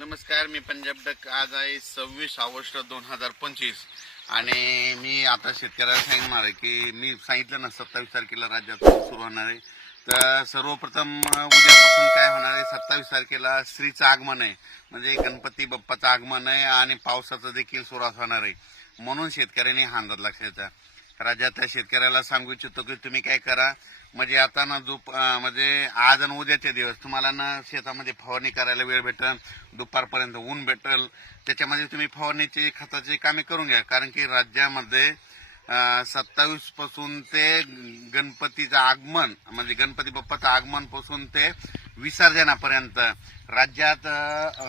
नमस्कार मी पंजाब डक आज आहे सव्वीस ऑगस्ट दोन हजार पंचवीस आणि मी आता शेतकऱ्याला सांगणार आहे की मी सांगितलं ना सत्तावीस तारखेला राज्यात सुरू होणार आहे तर सर्वप्रथम उद्यापासून काय होणार आहे सत्तावीस तारखेला श्रीचं आगमन आहे म्हणजे गणपती बाप्पाचं आगमन आहे आणि पावसाचं देखील सुरुवात होणार आहे म्हणून शेतकऱ्यांनी हा अंदाज लक्षात राज्यातल्या शेतकऱ्याला सांगू इच्छितो की तुम्ही काय करा म्हणजे आता ना जो म्हणजे आज आणि उद्याचे दिवस तुम्हाला ना शेतामध्ये फवारणी करायला वेळ भेटल दुपारपर्यंत ऊन भेटल त्याच्यामध्ये तुम्ही फवारणीची खताची कामे करून घ्या कारण की राज्यामध्ये सत्तावीस पासून ते गणपतीचं आगमन म्हणजे गणपती बाप्पाचं आगमन पासून ते विसर्जनापर्यंत राज्यात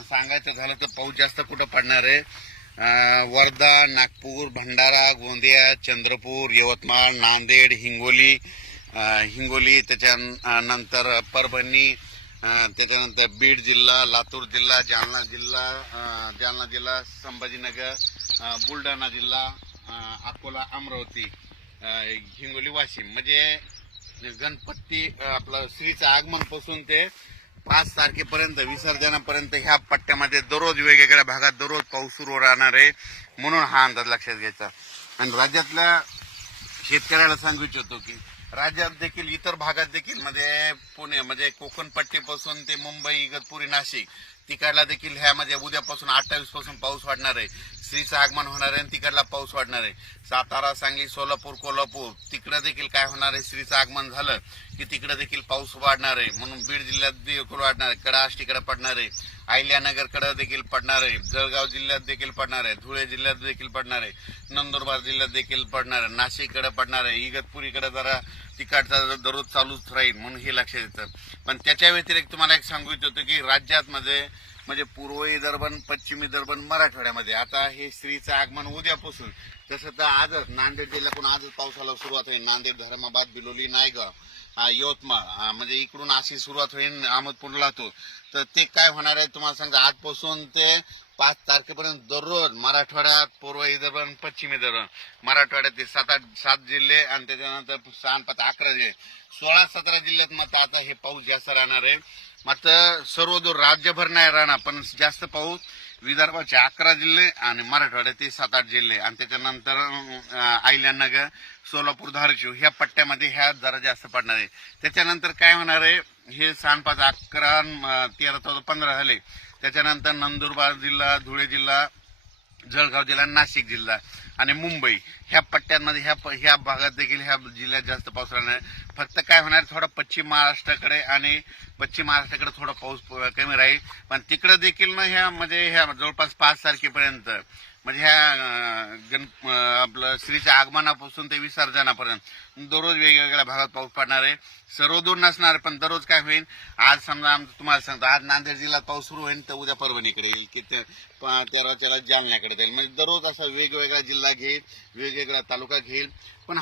सांगायचं झालं तर पाऊस जास्त कुठं पडणार आहे वर्धा नागपूर भंडारा गोंदिया चंद्रपूर यवतमाळ नांदेड हिंगोली हिंगोली त्याच्यानंतर परभणी त्याच्यानंतर बीड जिल्हा लातूर जिल्हा जालना जिल्हा जालना जिल्हा संभाजीनगर बुलढाणा जिल्हा अकोला अमरावती हिंगोली वाशिम म्हणजे गणपती आपलं श्रीचं आगमनपासून ते पाच तारखेपर्यंत विसर्जनापर्यंत ह्या पट्ट्यामध्ये दररोज वेगवेगळ्या भागात दररोज पाऊस सुरू राहणार आहे म्हणून हा अंदाज लक्षात घ्यायचा आणि राज्यातल्या शेतकऱ्याला सांगू इच्छितो की राज्यात देखील इतर भागात देखील म्हणजे पुणे म्हणजे कोकणपट्टीपासून ते मुंबई इगतपुरी नाशिक तिकडला देखील ह्या म्हणजे उद्यापासून अठ्ठावीस पासून पाऊस वाढणार आहे श्रीचं आगमन होणार आहे आणि तिकडला पाऊस वाढणार आहे सातारा सांगली सोलापूर कोल्हापूर तिकडं देखील काय होणार आहे श्रीचं आगमन झालं की तिकडं देखील पाऊस वाढणार आहे म्हणून बीड जिल्ह्यात वाढणार आहे कडा तिकडे पडणार आहे कडे देखील पडणार आहे जळगाव जिल्ह्यात देखील पडणार आहे धुळे जिल्ह्यात देखील पडणार आहे नंदुरबार जिल्ह्यात देखील पडणार आहे नाशिककडे पडणार आहे इगतपुरीकडे जरा तिकडचा दररोज चालूच राहील म्हणून हे लक्षात येतं पण त्याच्या व्यतिरिक्त तुम्हाला एक सांगू इच्छितो की राज्यात मध्ये म्हणजे म्हणजे पूर्व विदर्भन पश्चिम विदर्भन मराठवाड्यामध्ये आता हे स्त्रीचं आगमन उद्यापासून तसं तर आजच नांदेड जिल्ह्यातून आजच पावसाला सुरुवात होईल नांदेड धर्माबाद बिलोली नायगाव यवतमाळ म्हणजे इकडून अशी सुरुवात होईल अहमदपूर तो तर ते काय होणार आहे तुम्हाला सांगा आजपासून ते पाच तारखेपर्यंत दररोज मराठवाड्यात पूर्व विदर्भ पश्चिम मराठवाड्यात ते सात आठ सात जिल्हे आणि त्याच्यानंतर सहा पाच अकरा जिल्हे सोळा सतरा जिल्ह्यात मात्र आता हे पाऊस जास्त राहणार आहे मात्र सर्वदूर राज्यभर नाही राहणार पण जास्त पाऊस विदर्भाचे अकरा जिल्हे आणि मराठवाड्याचे सात आठ जिल्हे आणि त्याच्यानंतर आयल्यानगर सोलापूर धारशिव ह्या पट्ट्यामध्ये ह्या जरा जास्त पडणार आहे त्याच्यानंतर काय होणार आहे हे सांडपाच अकरा तेरा चौदा पंधरा झाले त्याच्यानंतर नंदुरबार जिल्हा धुळे जिल्हा जळगाव जिल्हा नाशिक जिल्हा आणि मुंबई ह्या पट्ट्यांमध्ये ह्या ह्या भागात देखील ह्या जिल्ह्यात जास्त पाऊस राहणार फक्त काय होणार थोडा पश्चिम महाराष्ट्राकडे आणि पश्चिम महाराष्ट्राकडे थोडा पाऊस कमी राहील पण तिकडे देखील ना ह्या म्हणजे ह्या जवळपास पाच तारखेपर्यंत म्हणजे ह्या गण आपलं श्रीच्या आगमनापासून ते विसर्जनापर्यंत दररोज वेगवेगळ्या भागात पाऊस पडणार आहे सर्व दूर नसणार पण दररोज काय होईल आज समजा आमचं तुम्हाला सांगतो आज नांदेड जिल्ह्यात पाऊस सुरू होईल तर उद्या परभणीकडे येईल की तेरा त्याला जालन्याकडे जाईल म्हणजे दररोज असा वेगवेगळा जिल्हा घेईल वेगवेगळा तालुका घेईल पण